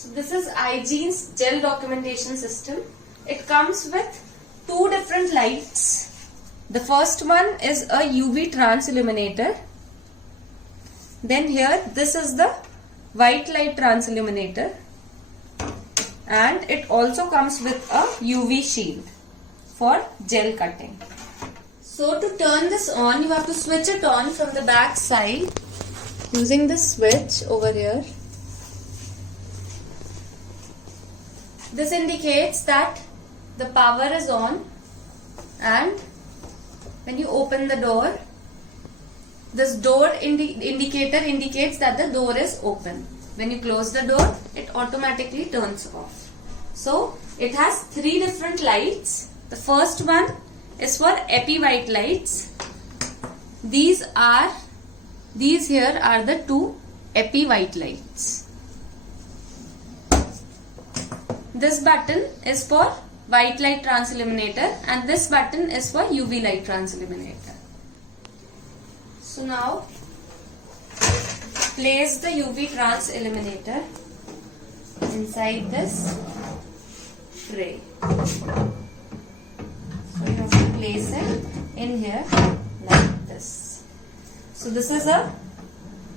So this is iGene's gel documentation system. It comes with two different lights. The first one is a UV trans illuminator. Then here this is the white light trans illuminator. And it also comes with a UV shield for gel cutting. So to turn this on, you have to switch it on from the back side using this switch over here. This indicates that the power is on, and when you open the door, this door indicator indicates that the door is open. When you close the door, it automatically turns off. So it has three different lights. The first one is for epi white lights. These here are the two epi white lights. This button is for white light trans illuminator and this button is for UV light trans illuminator. So now place the UV trans illuminator inside this tray. So you have to place it in here like this. So this is a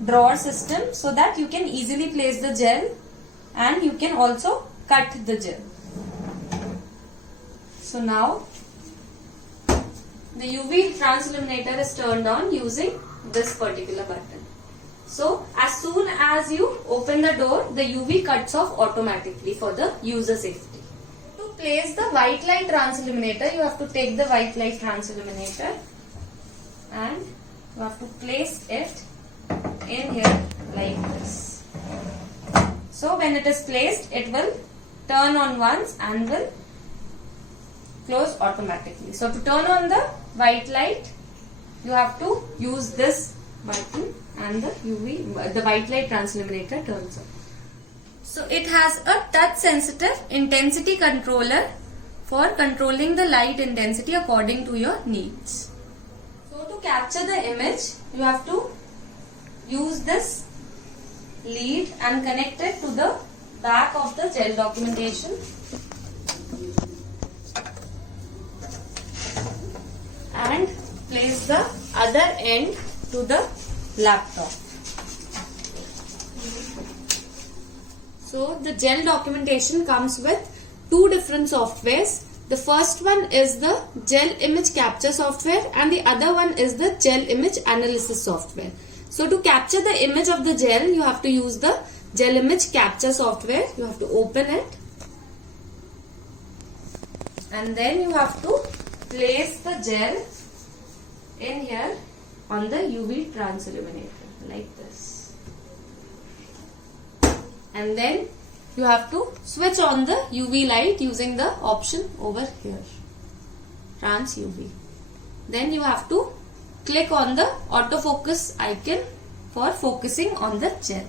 drawer system so that you can easily place the gel and you can also cut the gel. So now the UV trans illuminator is turned on using this particular button. So as soon as you open the door, the UV cuts off automatically for the user safety. To place the white light trans illuminator, you have to take the white light trans illuminator and you have to place it in here like this. So when it is placed, it will turn on once and will close automatically. So to turn on the white light, you have to use this button and the white light trans illuminator turns on. So it has a touch sensitive intensity controller for controlling the light intensity according to your needs. So to capture the image, you have to use this lead and connect it to the back of the gel documentation. And place the other end to the laptop. So the gel documentation comes with two different softwares. The first one is the gel image capture software and the other one is the gel image analysis software. So to capture the image of the gel, you have to use the gel image capture software. You have to open it and then you have to place the gel in here on the UV trans illuminator like this. And then you have to switch on the UV light using the option over here, trans UV. Then you have to click on the autofocus icon for focusing on the gel.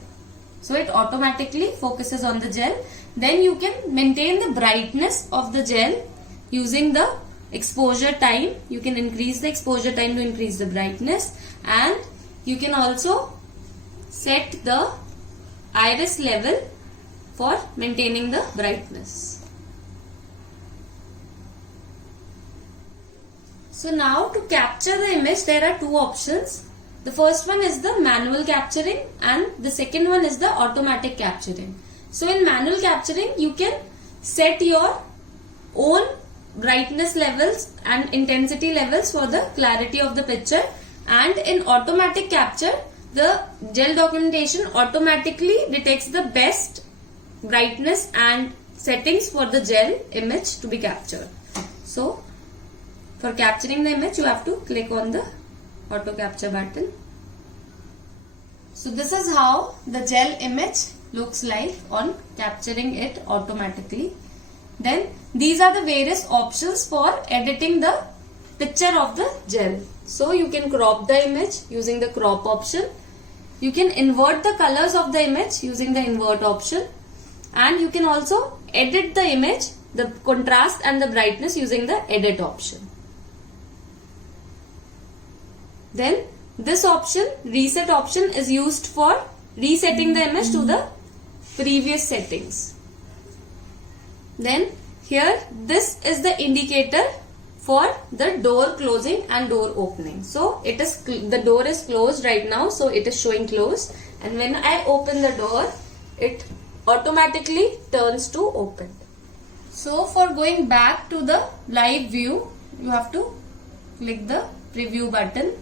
So it automatically focuses on the gel. Then you can maintain the brightness of the gel using the exposure time. You can increase the exposure time to increase the brightness, and you can also set the iris level for maintaining the brightness. So now to capture the image, there are two options. The first one is the manual capturing and the second one is the automatic capturing. So in manual capturing, you can set your own brightness levels and intensity levels for the clarity of the picture, and in automatic capture, the gel documentation automatically detects the best brightness and settings for the gel image to be captured. So for capturing the image, you have to click on the auto capture button. So this is how the gel image looks like on capturing it automatically. Then these are the various options for editing the picture of the gel. So you can crop the image using the crop option. You can invert the colors of the image using the invert option. And you can also edit the image, the contrast and the brightness using the edit option. Then this option, reset option, is used for resetting the image to the previous settings. Then here this is the indicator for the door closing and door opening. So it is the door is closed right now, so it is showing closed, and when I open the door it automatically turns to open. So for going back to the live view, you have to click the preview button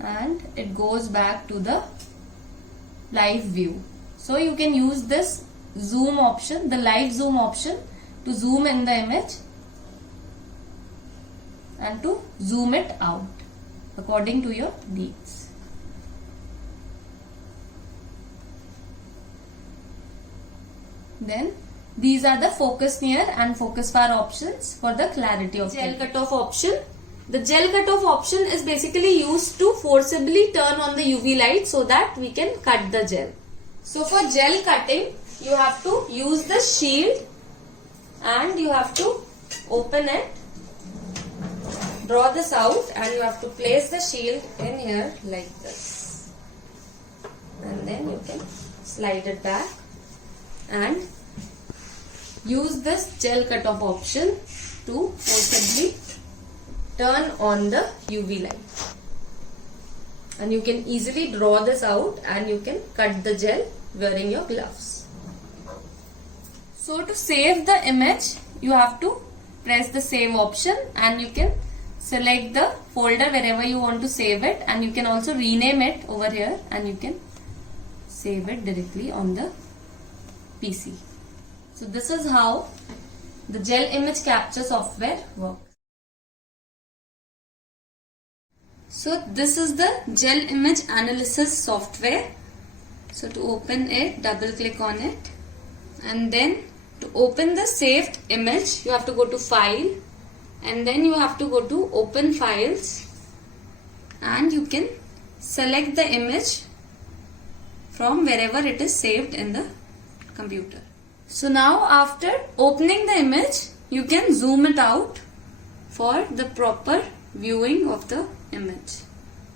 and it goes back to the live view. So you can use this zoom option, the live zoom option, to zoom in the image and to zoom it out according to your needs. Then these are the focus near and focus far options for the clarity of gel cutoff option. The gel cutoff option is basically used to forcibly turn on the UV light so that we can cut the gel. So for gel cutting, you have to use the shield and you have to open it, draw this out, and you have to place the shield in here like this, and then you can slide it back and use this gel cutoff option to forcibly turn on the UV light, and you can easily draw this out and you can cut the gel wearing your gloves. So to save the image, you have to press the save option and you can select the folder wherever you want to save it, and you can also rename it over here and you can save it directly on the PC. So this is how the gel image capture software works. So this is the gel image analysis software. So to open it, double click on it, and then to open the saved image, you have to go to file and then you have to go to open files, and you can select the image from wherever it is saved in the computer. So now after opening the image, you can zoom it out for the proper viewing of the image.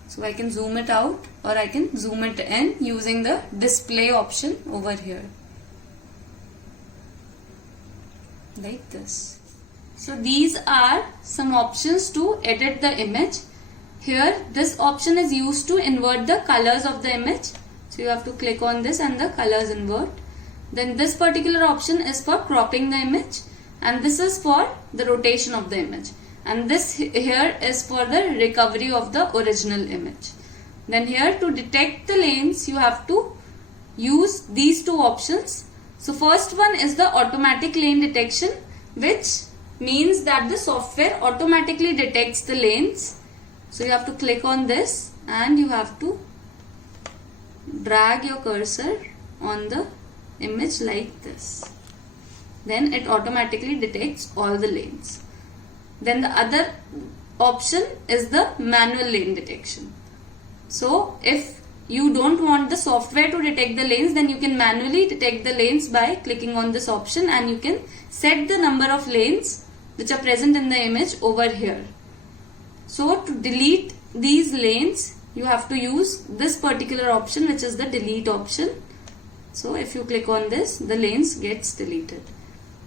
So I can zoom it out or I can zoom it in using the display option over here. Like this. So these are some options to edit the image. Here this option is used to invert the colors of the image. So you have to click on this and the colors invert. Then this particular option is for cropping the image, and this is for the rotation of the image, and this here is for the recovery of the original image. Then here to detect the lanes, you have to use these two options. So first one is the automatic lane detection, which means that the software automatically detects the lanes. So you have to click on this and you have to drag your cursor on the image like this. Then it automatically detects all the lanes. Then the other option is the manual lane detection. So if you don't want the software to detect the lanes, then you can manually detect the lanes by clicking on this option, and you can set the number of lanes which are present in the image over here. So to delete these lanes, you have to use this particular option, which is the delete option. So if you click on this, the lanes gets deleted.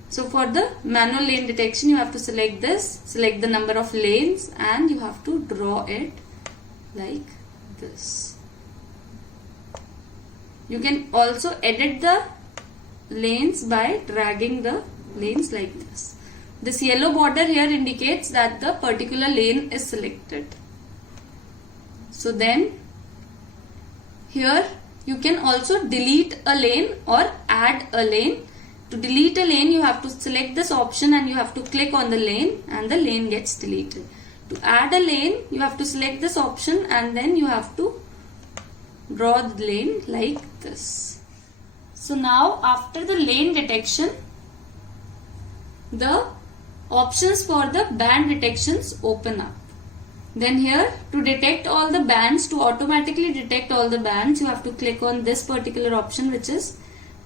So for the manual lane detection, you have to select this, select the number of lanes, and you have to draw it like this. You can also edit the lanes by dragging the lanes like this. This yellow border here indicates that the particular lane is selected. So then here you can also delete a lane or add a lane. To delete a lane, you have to select this option and you have to click on the lane, and the lane gets deleted. To add a lane, you have to select this option and then you have to draw the lane like this. So now after the lane detection, the options for the band detections open up. Then here, to detect all the bands, to automatically detect all the bands, you have to click on this particular option, which is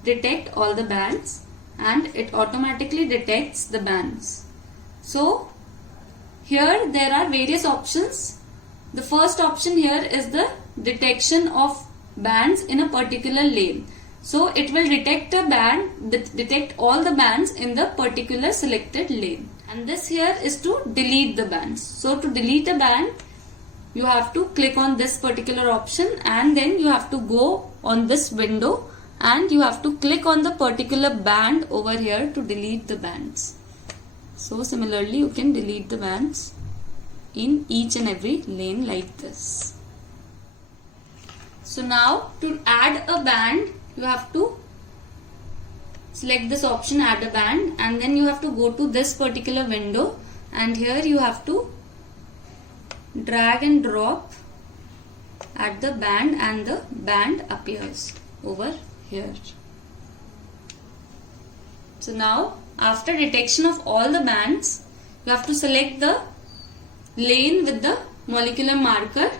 detect all the bands, and it automatically detects the bands. So here there are various options. The first option here is the detection of bands in a particular lane. So it will detect a band, detect all the bands in the particular selected lane. And this here is to delete the bands. So to delete a band, you have to click on this particular option and then you have to go on this window and you have to click on the particular band over here to delete the bands. So similarly, you can delete the bands in each and every lane like this. So now to add a band, you have to select this option, add a band, and then you have to go to this particular window and here you have to drag and drop at the band and the band appears over here. So now after detection of all the bands, you have to select the lane with the molecular marker.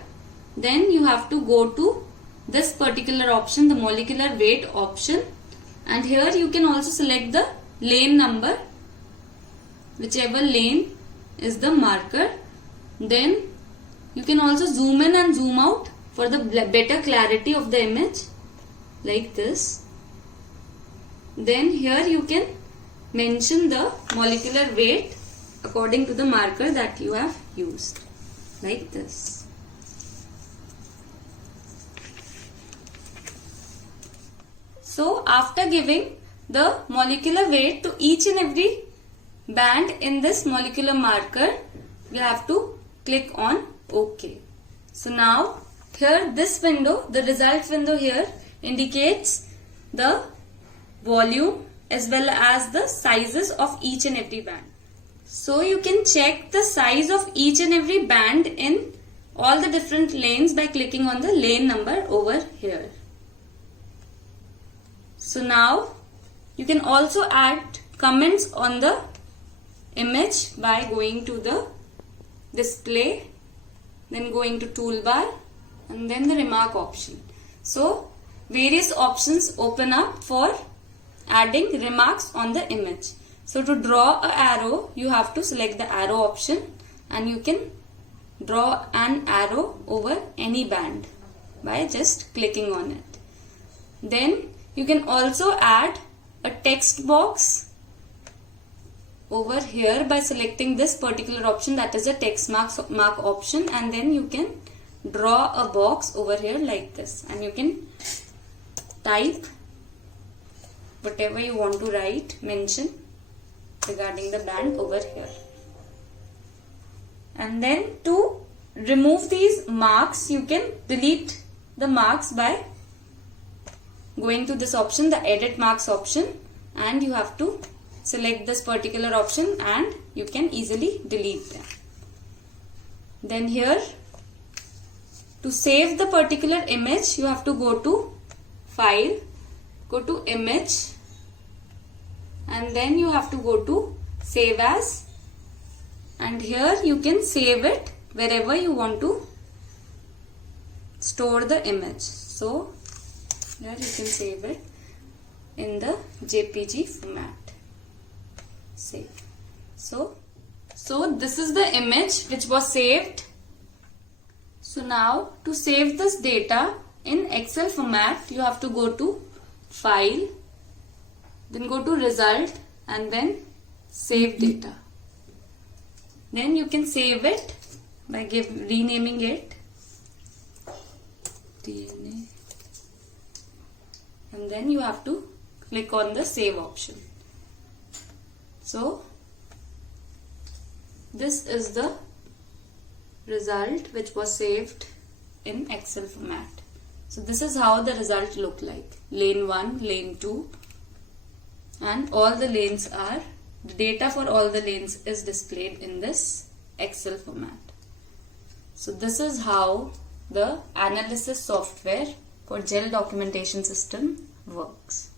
Then you have to go to this particular option, the molecular weight option, and here you can also select the lane number, whichever lane is the marker. Then you can also zoom in and zoom out for the better clarity of the image like this. Then here you can mention the molecular weight according to the marker that you have used like this. So after giving the molecular weight to each and every band in this molecular marker, you have to click on OK. So now here this window, the result window here indicates the volume as well as the sizes of each and every band. So you can check the size of each and every band in all the different lanes by clicking on the lane number over here. So now you can also add comments on the image by going to the display, then going to toolbar and then the remark option. So various options open up for adding remarks on the image. So to draw an arrow, you have to select the arrow option and you can draw an arrow over any band by just clicking on it. Then you can also add a text box over here by selecting this particular option, that is a text mark option, and then you can draw a box over here like this and you can type whatever you want to write, mention regarding the band over here. And then to remove these marks, you can delete the marks by going to this option, the edit marks option, and you have to select this particular option and you can easily delete them. Then here to save the particular image, you have to go to file, go to image, and then you have to go to save as, and here you can save it wherever you want to store the image. So here you can save it in the JPG format. Save. So this is the image which was saved. So now to save this data in Excel format, you have to go to file, then go to result and then save data. Then you can save it by renaming it DNA, and then you have to click on the save option. So this is the result which was saved in Excel format. So this is how the result look like. Lane 1, lane 2, and all the lanes are, the data for all the lanes is displayed in this Excel format. So this is how the analysis software for gel documentation system works.